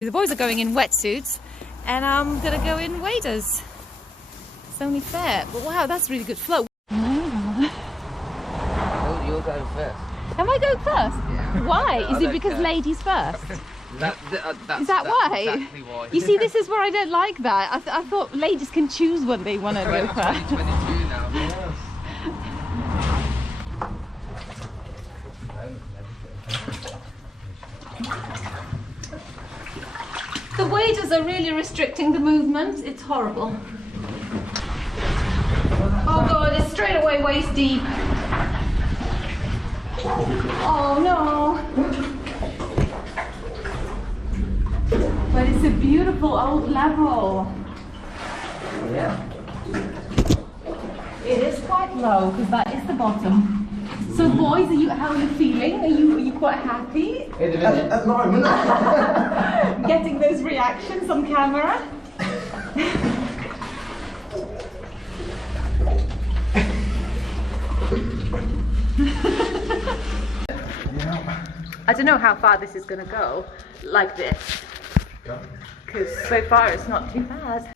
The boys are going in wetsuits and I'm gonna go in waders. It's only fair. But wow, that's really good flow. You're going first. Am I going first? Yeah. Why? Is it because ladies first? Is that why? Exactly why. You see, this is where I don't like that. I thought ladies can choose when they want to go first. 2022 now. The waders are really restricting the movement. It's horrible. Oh god, it's straight away waist deep. Oh no. But it's a beautiful old level. Yeah. It is quite low because that is the bottom. So boys, how are you feeling? Are you quite happy? At the moment. Getting those reactions on camera? I don't know how far this is going to go, like this. Because so far it's not too bad.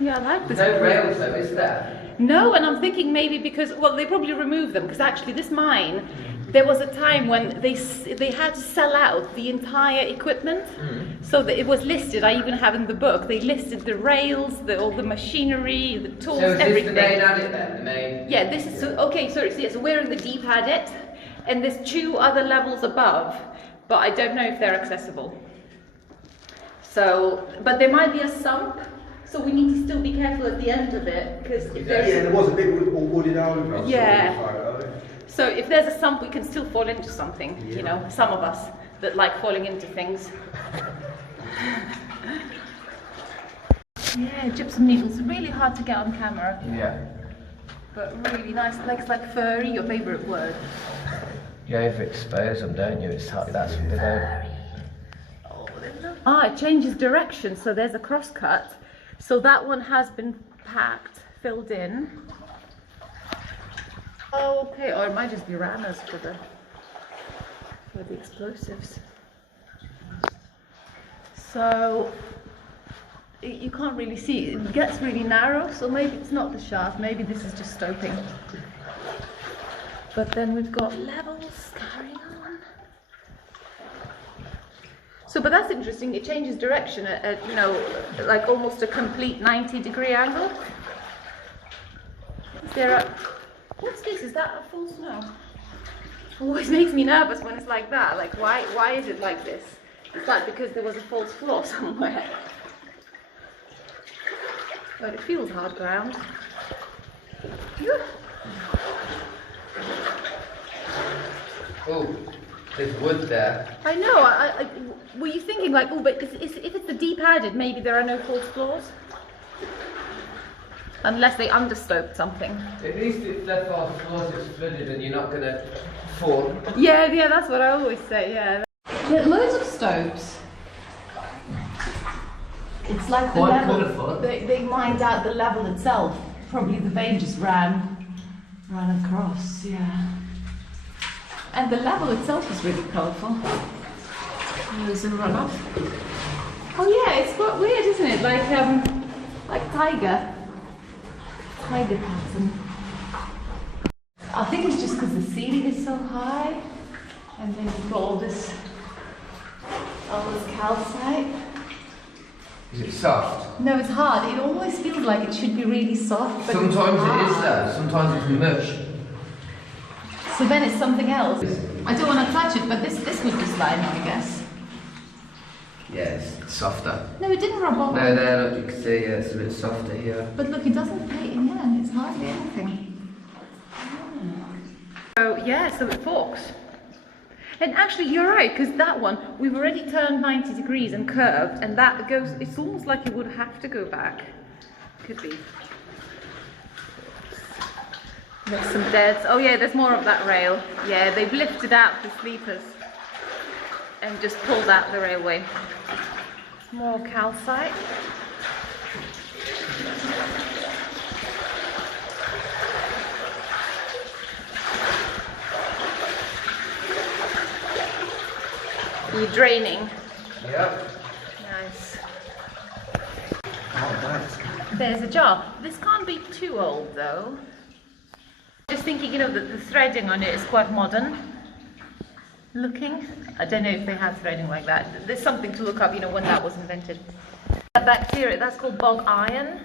Yeah, I like this. No rails though, is there? No, and I'm thinking maybe because, well, they probably removed them because actually this mine, there was a time when they had to sell out the entire equipment, so that it was listed. I even have in the book, they listed the rails, all the machinery, the tools, So is everything. this the main adit then? The main? Yeah, this is, so, okay, so we're in the deep adit, and there's 2 other levels above, but I don't know if they're accessible. So, but there might be a sump. So we need to still be careful at the end of it, because if there's... Yeah, there was a bit all wooded over. Yeah. So if there's a sump, we can still fall into something, you know, some of us that like falling into things. Yeah, gypsum needles, really hard to get on camera. Yeah. But really nice, like furry, your favourite word. You overexpose them, don't you? It's hard, that's what they don't. Ah, it changes direction, so there's a cross cut. So that one has been packed, filled in. Oh, okay, or it might just be rammers for the explosives. So you can't really see, it gets really narrow, so maybe it's not the shaft, maybe this is just stoping. But then we've got levels carrying on. So, but that's interesting, it changes direction at you know, like almost a complete 90-degree angle. Is there a... What's this? Is that a full snow? Always makes me nervous when it's like that. Like, why is it like this? Is that because there was a false floor somewhere? But it feels hard ground. Yeah. Oh, there's wood there. I know. Were you thinking like, oh, but if it's the deep added, maybe there are no false floors? Unless they understoped something. At least if left off floors, it's flooded and you're not going to fall. Yeah, that's what I always say, yeah. Loads of stopes. It's like the Quite level. colourful. They mined out the level itself. Probably the vein just ran across, yeah. And the level itself is really colourful. There's a runoff. Oh yeah, it's quite weird, isn't it? Like tiger pattern. I think it's just because the ceiling is so high, and then you've got all this calcite. Is it soft? No, it's hard. It always feels like it should be really soft, but Sometimes it is though, sometimes it's mush. So then it's something else. I don't want to touch it, but this would be slime, I guess. Yeah, it's softer. No, it didn't rub off. No, there, look, you can see, yeah, it's a bit softer here. But look, it doesn't play in the end. It's hardly anything. So yeah, so it forks. And actually, you're right, because that one, we've already turned 90 degrees and curved, and that goes, it's almost like it would have to go back. Could be. There's some deads. Oh yeah, there's more of that rail. Yeah, they've lifted out the sleepers and just pulled out the railway. More calcite. You're draining. Yep. Nice. There's a jar. This can't be too old though. Just thinking, you know, that the threading on it is quite modern looking. I don't know if they had threading like that. There's something to look up, you know, when that was invented. That bacteria, that's called bog iron.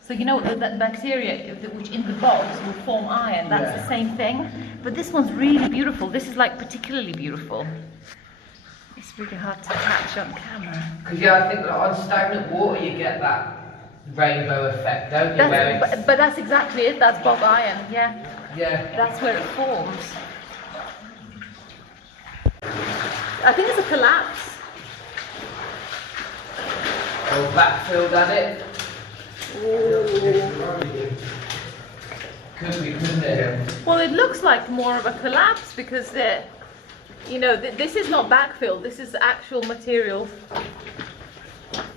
So you know that bacteria which in the bogs will form iron, that's the same thing. But this one's really beautiful. This is like particularly beautiful. It's really hard to catch on camera. Because I think that on stagnant water you get that rainbow effect, don't you? But that's exactly it, that's bog iron, yeah. Yeah. That's where it forms. I think it's a collapse. Or backfilled at it. Could be, couldn't it? Well, it looks like more of a collapse because you know, this is not backfill. This is actual material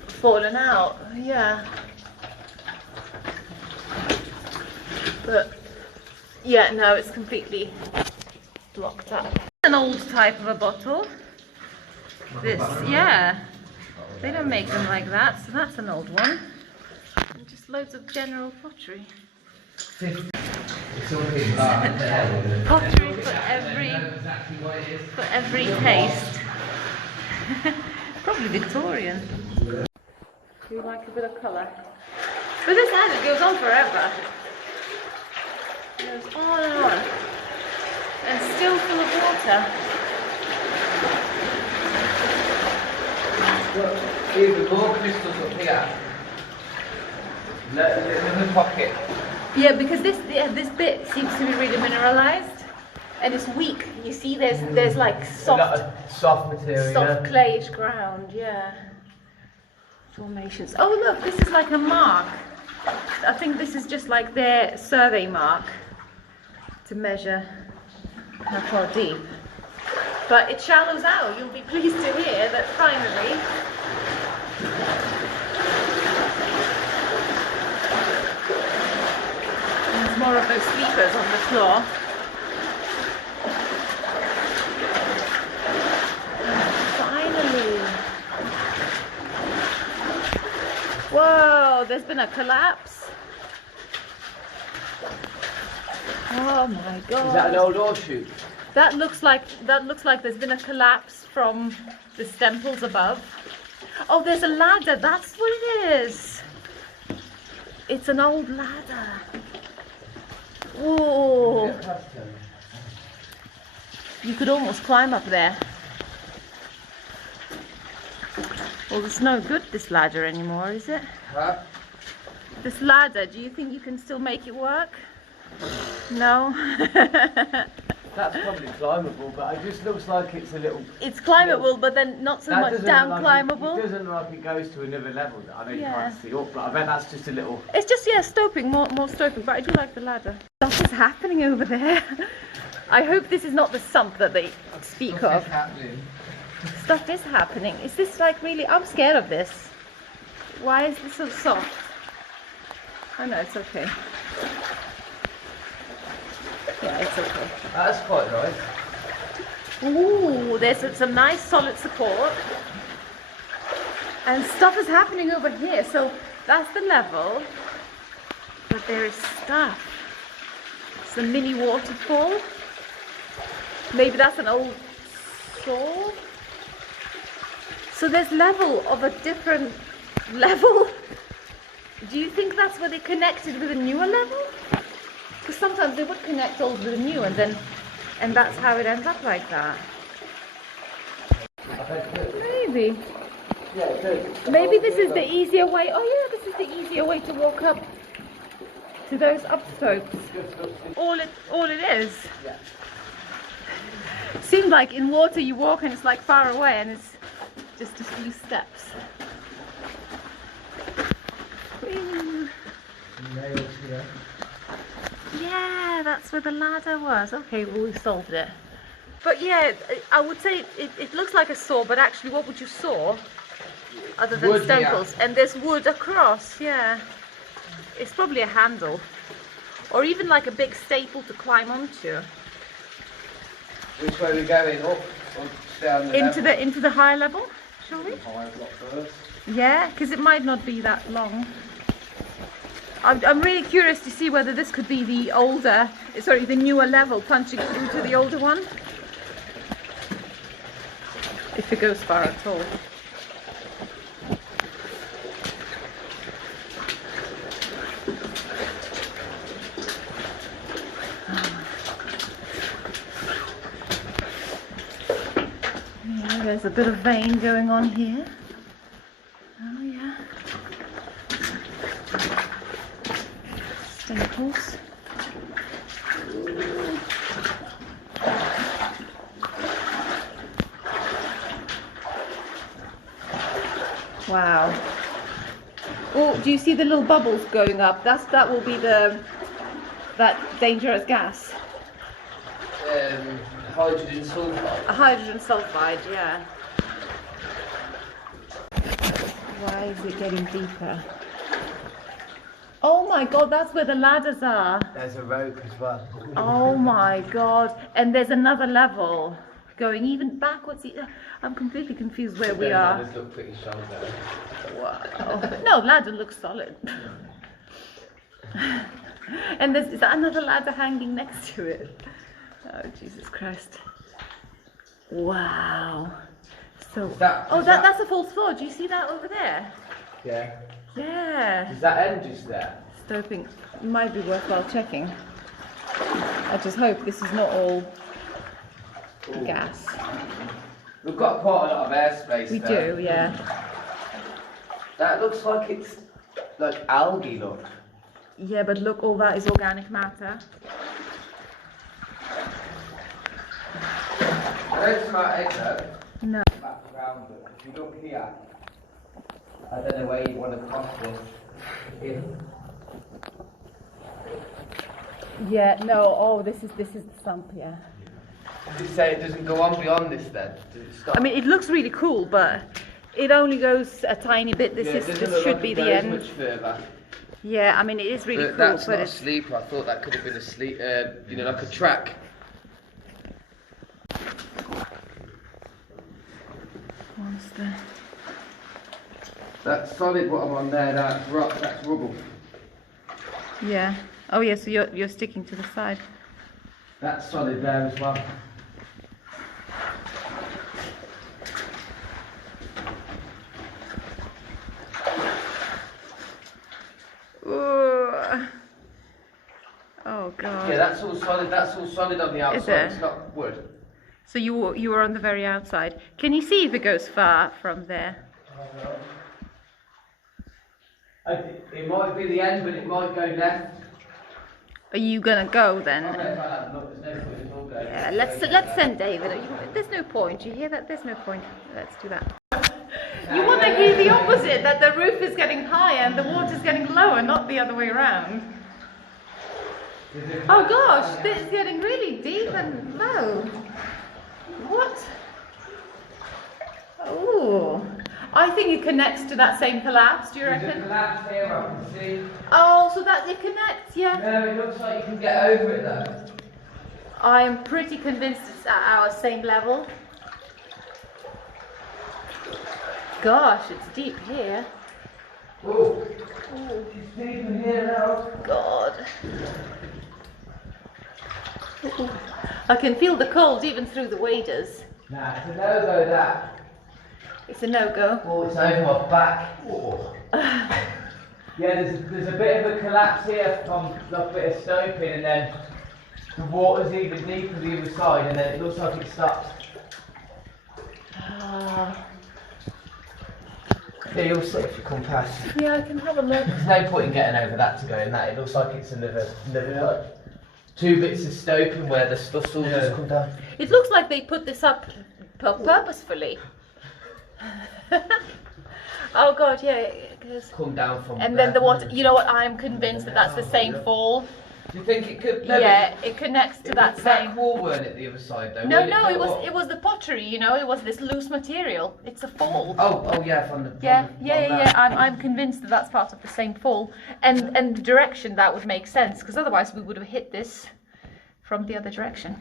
fallen out. Yeah. But yeah, no, it's completely blocked up. An old type of a bottle. This, yeah. They don't make them like that, so that's an old one. And just loads of general pottery. Pottery for every taste. Probably Victorian. Do you like a bit of colour? But this hand, it goes on forever. It goes on and on. And still full of water. Even more crystals up here. In the pocket. Yeah, because this bit seems to be really mineralized, and it's weak. You see, there's like soft material, soft clayish ground. Yeah. Formations. Oh look, this is like a mark. I think this is just like their survey mark to measure how far deep. But it shallows out. You'll be pleased to hear that finally. There's more of those sleepers on the floor. Finally. Whoa, there's been a collapse. Oh my god. Is that an old ore chute? That looks like there's been a collapse from the stemples above. Oh, there's a ladder. That's what it is. It's an old ladder. Whoa. You could almost climb up there. Well, it's no good, this ladder anymore, is it? Huh? This ladder, do you think you can still make it work? No? That's probably climbable, but it just looks like it's a little... It's climbable, but then not so much down climbable. It doesn't look like it goes to another level. I know you can't see up, but I bet that's just a little... It's just, yeah, stoping, more stoping, but I do like the ladder. Stuff is happening over there. I hope this is not the sump that they speak of. Stuff is happening. Is this like really... I'm scared of this. Why is this so soft? Oh no, it's okay. Yeah, it's okay. That's quite nice. Ooh, there's some nice solid support. And stuff is happening over here. So that's the level. But there is stuff. It's a mini waterfall. Maybe that's an old saw. So there's level of a different level. Do you think that's where they connected with a newer level? Because sometimes they would connect old with a new, and that's how it ends up like that. Maybe. Maybe this is the easier way. Oh yeah, this is the easier way to walk up to those upslopes. All it is. Seems like in water you walk and it's like far away, and it's just a few steps. Yeah, that's where the ladder was. Okay, well, we've solved it. But yeah, I would say it looks like a saw, but actually what would you saw other than wood, staples? Yeah. And there's wood across, yeah. It's probably a handle. Or even like a big staple to climb onto. Which way are we going? Up or down the Into the higher level? shall we? Higher block first. Yeah, because it might not be that long. I'm really curious to see whether this could be the older, sorry, the newer level punching through to the older one. If it goes far at all. Yeah, there's a bit of vein going on here. Oh yeah. Staples. Wow. Oh, do you see the little bubbles going up? That will be that dangerous gas. Hydrogen sulfide. A hydrogen sulfide, yeah. Why is it getting deeper? Oh my god, that's where the ladders are. There's a rope as well. Oh my god. And there's another level going even backwards. I'm completely confused where we are. Ladders look pretty strong though. Wow. No, ladder looks solid. And is that another ladder hanging next to it? Oh, Jesus Christ. Wow. So, that's a false floor. Do you see that over there? Yeah. Yeah. Is that end just there? Stoping might be worthwhile checking. I just hope this is not all gas. We've got quite a lot of airspace. We there. do, yeah. That looks like it's like algae, look. Yeah, but look, all that is organic matter. I don't smell egg though. No. Background, but if you look here, I don't know where you want to cross this. Yeah, no, oh, this is the sump, yeah. Did you say it doesn't go on beyond this then? Does it stop? I mean, it looks really cool, but it only goes a tiny bit. This should be the end. Much further. Yeah, I mean, it is really But cool, that's but not a it's... sleeper. I thought that could have been a sleep, like a track. Monster. That's solid what I'm on there, that's rock, that's rubble. Yeah. Oh yeah, so you're sticking to the side. That's solid there as well. Ooh. Oh god. Yeah, that's all solid on the outside, Is it? it's not wood. So you were on the very outside. Can you see if it goes far from there? It might be the end, but it might go left. Are you gonna go then? Okay, fine, look, there's no point at all going. Yeah, let's send David. There's no point. You hear that? There's no point. Let's do that. You want to hear the opposite, that the roof is getting higher and the water's getting lower, not the other way around. Oh gosh, this is getting really deep and low. What? Oh, I think it connects to that same collapse, do you There's a reckon? collapse here, I can see. Oh, so that it connects, yeah. No, it looks like you can get over it though. I am pretty convinced it's at our same level. Gosh, it's deep here. Oh, it's deep in here now. God. I can feel the cold even through the waders. Nah, it's a no-go that. It's a no-go. Oh, it's over my back. Oh. Yeah, there's a bit of a collapse here from a bit of sloping, and then the water's even deeper the other side, and then it looks like it stops. Yeah, you'll see if you come past. Yeah, I can have a look. There's no point in getting over that to go in that. It looks like it's another like, two bits of stoping where the stuff's all just come down. It looks like they put this up purposefully. Oh God, yeah, it goes. Come down from. And then the water. You know what? I'm convinced that that's the same fall. Do you think it could? No, Yeah, it connects to that same. wall, weren't it? The other side though. No, it was the pottery. You know, it was this loose material. It's a fall. Oh yeah, from the. Yeah. I'm convinced that that's part of the same fall, and the direction that would make sense, because otherwise we would have hit this from the other direction.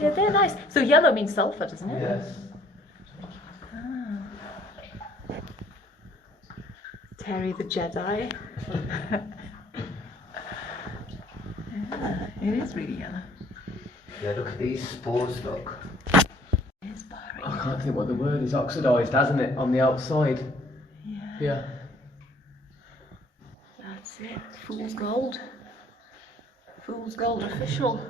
Yeah, they're nice. So yellow means sulfur, doesn't it? Yes. Terry the Jedi. Yeah, it is really yellow. Yeah, look at these spores, look. It's barring. I can't think what the word is. Oxidised, hasn't it, on the outside? Yeah. Yeah. That's it. Fool's gold. Fool's gold official.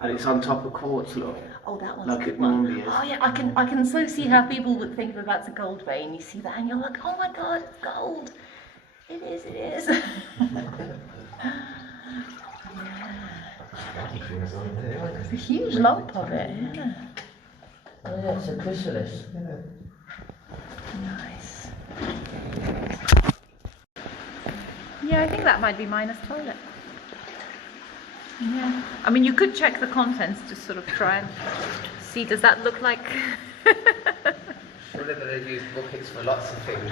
And it's on top of quartz, look. Oh, that one's Like a good it one. normally is. Oh yeah, I can so see how people would think that that's a gold vein. You see that and you're like, oh my god, it's gold. It is, it is. It's a huge lump of it, yeah. Oh yeah, it's a chrysalis. Nice. Yeah, I think that might be Miner's toilet. Yeah. I mean, you could check the contents to sort of try and see, does that look like... Surely they've used buckets for lots of things.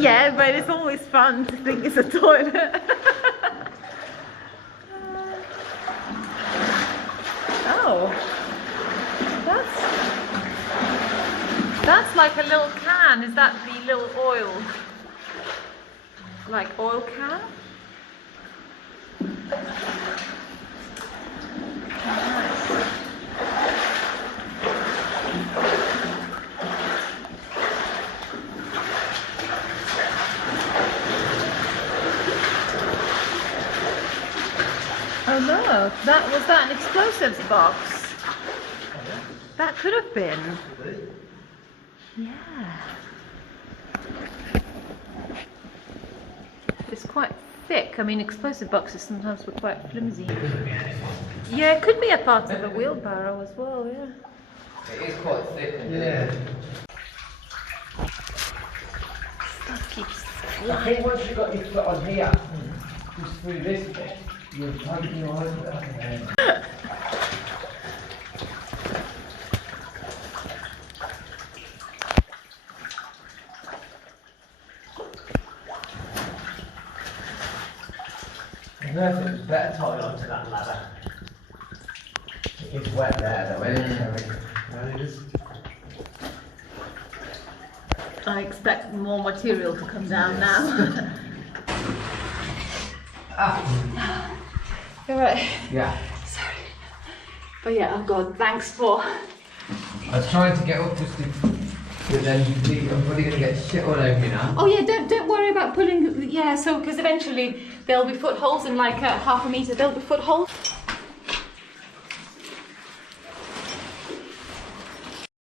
Yeah, but it's always fun to think it's a toilet. Oh, that's like a little can. Is that the little oil? Like oil can? Nice. Oh no, was that an explosives box? That could have been. Yeah. It's quite thick. I mean, explosive boxes sometimes were quite flimsy. Yeah, it could be a part of the wheelbarrow as well, yeah. It is quite thick. Yeah. Stuff keeps I think once you've got your foot on here, just through this bit, you'll probably be alright with that. I don't know if it was better tied onto that ladder. It's wet there though, isn't it? It is. I expect more material to come down now. Alright. Yeah. Sorry. But yeah, oh god, thanks for... I was trying to get up just to... But then I'm probably going to get shit all over me now. Oh yeah, don't worry about pulling... Yeah, so, because eventually there'll be footholes in like half a metre, there'll be footholes.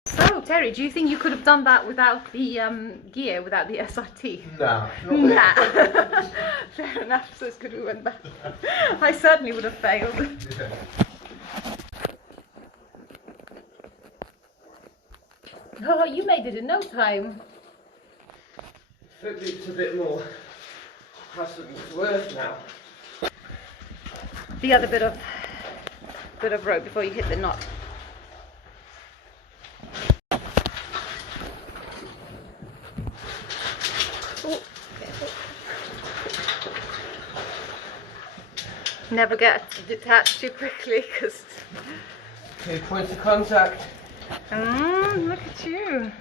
So, Terry, do you think you could have done that without the gear, without the SRT? No. Nah. Fair enough, so it's good we went back. I certainly would have failed. Oh, you made it in no time. Foot loop's a bit more. Has something to work now. The other bit of rope before you hit the knot. Oh, careful. Never get detached too quickly because... Okay, points of contact. Look at you.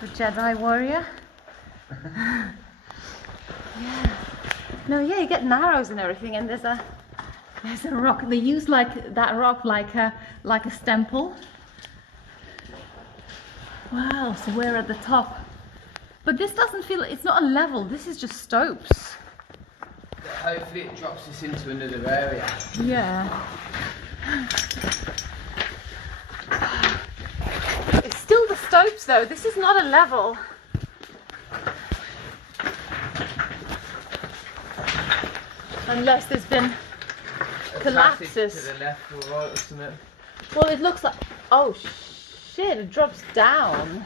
The Jedi warrior. Yeah. No, yeah, you get arrows and everything, and there's a rock. They use like that rock like a stemple. Wow, so we're at the top. But this doesn't feel, it's not a level, this is just stopes. Hopefully it drops us into another area. Yeah. It's still the stopes though, this is not a level. Unless there's been collapses. To the left or right or something. Well, it looks like, oh shit, it drops down.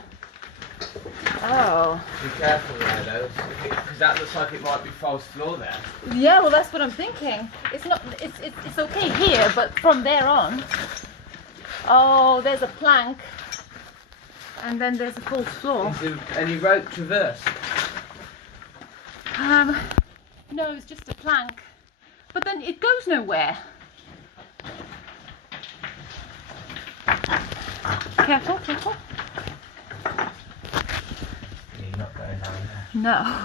Oh. Be careful there though, because that looks like it might be false floor there. Yeah, well that's what I'm thinking. It's not, it's okay here, but from there on. Oh, there's a plank. And then there's a false floor. Is there any rope traverse? No, it's just a plank. But then it goes nowhere. Careful, careful. You're not No.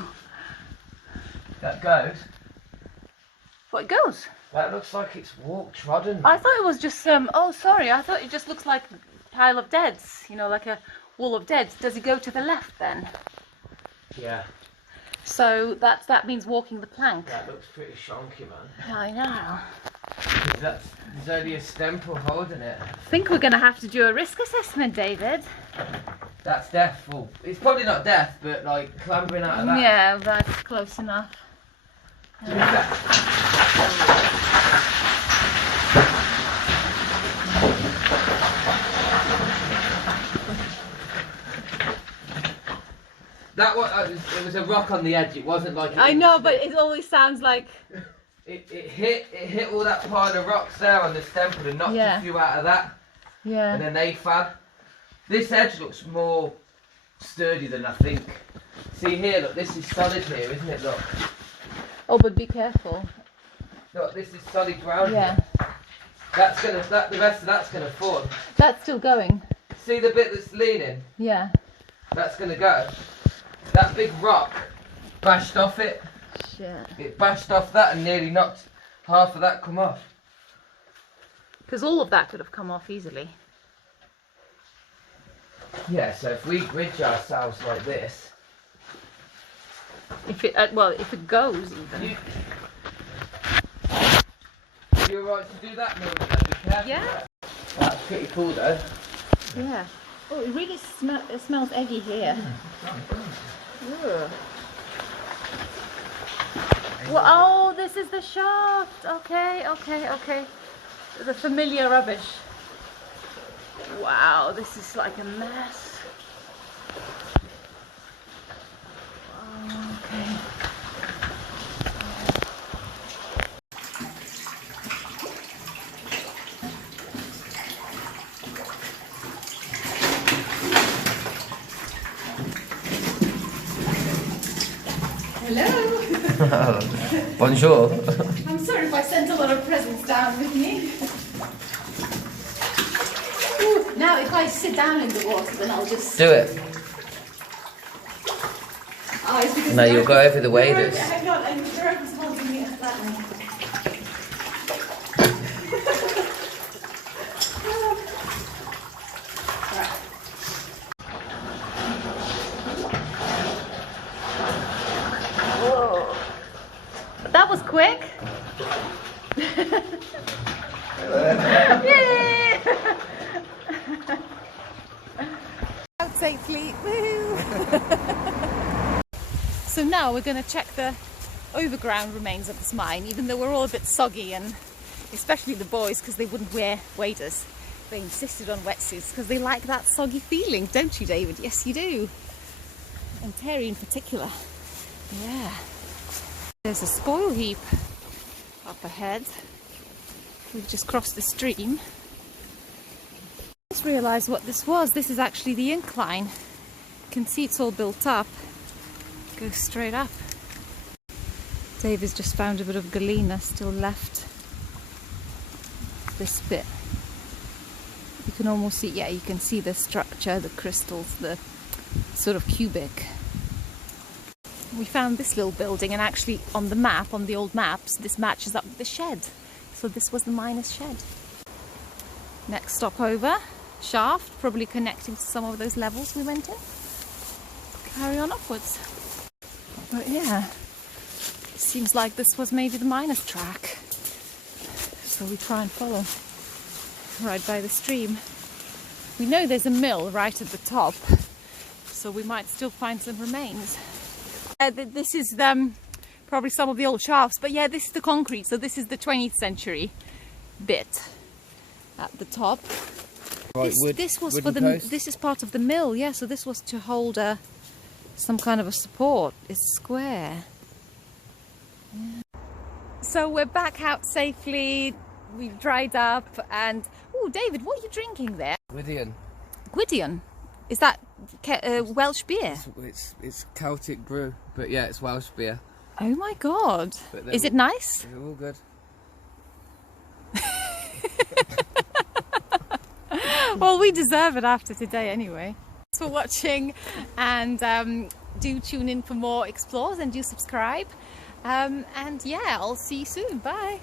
That goes. What goes? That looks like it's trodden. I thought it was just oh sorry, I thought it just looks like a pile of deads, you know, like a wall of deads. Does it go to the left then? Yeah. So that means walking the plank. That looks pretty shonky, man. I know. There's only a stemple holding it. I think we're going to have to do a risk assessment, David. That's death. Well, it's probably not death, but like clambering out of that. Yeah, that's close enough. That was, it was a rock on the edge. It wasn't like. I know, but it always sounds like. It hit all that pile of rocks there on the stemple and knocked a few out of that. Yeah. And then they fell. This edge looks more sturdy than I think. See here, look, this is solid here, isn't it? Look. Oh, but be careful. Look, this is solid ground. Yeah. Here. The rest of that's gonna fall. That's still going. See the bit that's leaning? Yeah. That's gonna go. That big rock bashed off it. Shit. It bashed off that and nearly knocked half of that come off. Because all of that could have come off easily. Yeah, so if we bridge ourselves like this. If it if it goes even. You're right to do that, Mildred, be careful. Yeah. That's pretty cool though. Yeah. Oh, it really smells eggy here. Ugh. Well, oh, this is the shaft. Okay. The familiar rubbish. Wow, this is like a mess. Okay. Hello. Bonjour. I'm sorry if I sent a lot of presents down with me. Ooh, now, if I sit down in the water, then I'll just... Do it. Oh, it's because No, you'll go over the waders. Hang on, and the rope is holding me up that way. Whoa. That was quick. Yay! Out safely. Woohoo! So now we're going to check the overground remains of this mine, even though we're all a bit soggy, and especially the boys, because they wouldn't wear waders. They insisted on wetsuits because they like that soggy feeling, don't you, David? Yes, you do. And Terry in particular. Yeah. There's a spoil heap up ahead. We've just crossed the stream. I just realised what this was. This is actually the incline. You can see it's all built up. Goes straight up. David's just found a bit of galena still left. This bit. You can almost see, yeah, you can see the structure, the crystals, the sort of cubic. We found this little building, and actually on the map, on the old maps, this matches up with the shed. So this was the miner's shed. Next stop over, shaft, probably connecting to some of those levels we went in. Carry on upwards. But yeah, seems like this was maybe the miner's track. So we try and follow right by the stream. We know there's a mill right at the top, so we might still find some remains. This is probably some of the old shafts, but yeah, this is the concrete, so this is the 20th century bit at the top. Right, this was for the post. This is part of the mill, yeah, so this was to hold some kind of a support. It's square. Yeah. So we're back out safely, we've dried up, and oh, David, what are you drinking there? Gwydion. Gwydion? Is that Welsh beer? It's Celtic brew, but yeah, it's Welsh beer. Oh my god. Is it nice? They're all good. Well, we deserve it after today anyway. Thanks for watching, and do tune in for more explores and do subscribe. And yeah, I'll see you soon. Bye.